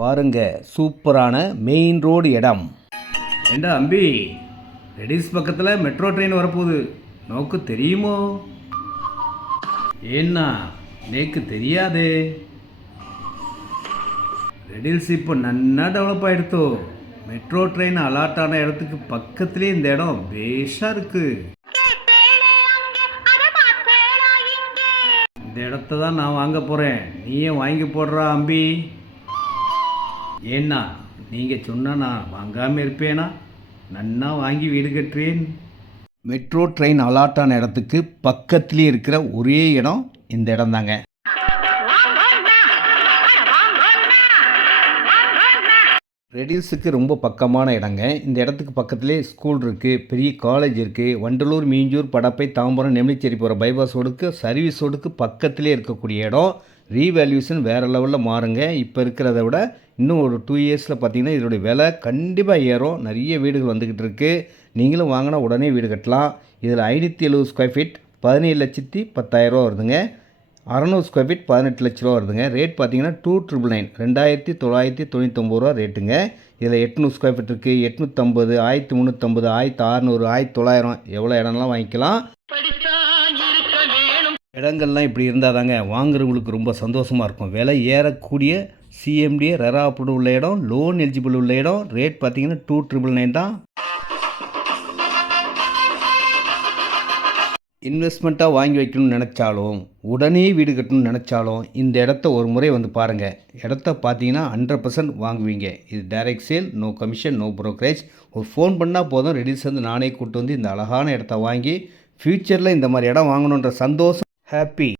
பாருங்க, சூப்பரான main road இடம். ஏண்டா அம்பி, ரெடிஸ் பக்கத்தில் மெட்ரோ ட்ரெயின் வரப்போகுது, நோக்கு தெரியுமோ? ஏன்னா நேக்கு தெரியாதே. ரெடில்ஸ் இப்போ நன்னா டெவலப் ஆகிடுத்தோ. மெட்ரோ ட்ரெயின் அலாட் ஆன இடத்துக்கு பக்கத்துலேயே இந்த இடம் பேஷாக இருக்குது. இந்த இடத்த தான் நான் வாங்க போகிறேன், நீயே வாங்கி போடுறா அம்பி. ஏன்னா நீங்கள் சொன்னால் நான் வாங்காமல் இருப்பேனா? நன்னா வாங்கி வீடு கட்டுறேன். மெட்ரோ ட்ரெயின் அலாட்டான இடத்துக்கு பக்கத்துலேயே இருக்கிற ஒரே இடம் இந்த இடம் தாங்க. ரெடில்ஸுக்கு ரொம்ப பக்கமான இடங்க. இந்த இடத்துக்கு பக்கத்துலேயே ஸ்கூல் இருக்குது, பெரிய காலேஜ் இருக்குது. வண்டலூர், மீஞ்சூர், படப்பை, தாம்பரம், நெமிலிச்சேரி போகிற பைபாஸ் ரோடுக்கு, சர்வீஸ் ரோடுக்கு பக்கத்துலேயே இருக்கக்கூடிய இடம். ரீவேல்யூஷன் வேறு லெவலில் மாறுங்க. இப்போ இருக்கிறத விட இன்னும் ஒரு 2 இயர்ஸில் பார்த்தீங்கன்னா இதோடைய விலை கண்டிப்பாக ஏறும். நிறைய வீடுகள் வந்துக்கிட்டு இருக்குது. நீங்களும் வாங்கினா உடனே வீடு கட்டலாம். இதில் 570 ஸ்கொயர் ஃபீட் 17,10,000 வருதுங்க. 600 ஸ்கொயர் ஃபீட் 18 லட்ச ரூபா வருதுங்க. ரேட் பார்த்தீங்கன்னா 2,999 2,999 ரேட்டுங்க. இதில் 800 ஸ்கொயர் ஃபீட் இருக்குது, 850, 1,350, 1,600, 1,900 எவ்வளோ இடம்லாம் வாங்கிக்கலாம். இடங்கள்லாம் இப்படி இருந்தால் தாங்க வாங்குறவங்களுக்கு ரொம்ப சந்தோஷமாக இருக்கும். விலை ஏறக்கூடிய சிஎம்டிஏ ரெரா அப்ரூவ் உள்ள இடம், லோன் எலிஜிபிள் உள்ள இடம். ரேட் பார்த்தீங்கன்னா 2,999 தான். இன்வெஸ்ட்மெண்ட்டாக வாங்கி வைக்கணும்னு நினச்சாலும், உடனே வீடு கட்டணும்னு நினச்சாலும் இந்த இடத்த ஒரு முறை வந்து பாருங்கள். இடத்த பார்த்தீங்கன்னா 100% வாங்குவீங்க. இது direct sale, no commission, no brokerage. ஒரு ஃபோன் பண்ணால் போதும், ரெடில்ஸ் வந்து நானே கூப்பிட்டு வந்து இந்த அழகான இடத்த வாங்கி ஃப்யூச்சரில் இந்த மாதிரி இடம் வாங்கணுன்ற சந்தோஷம், ஹாப்பி.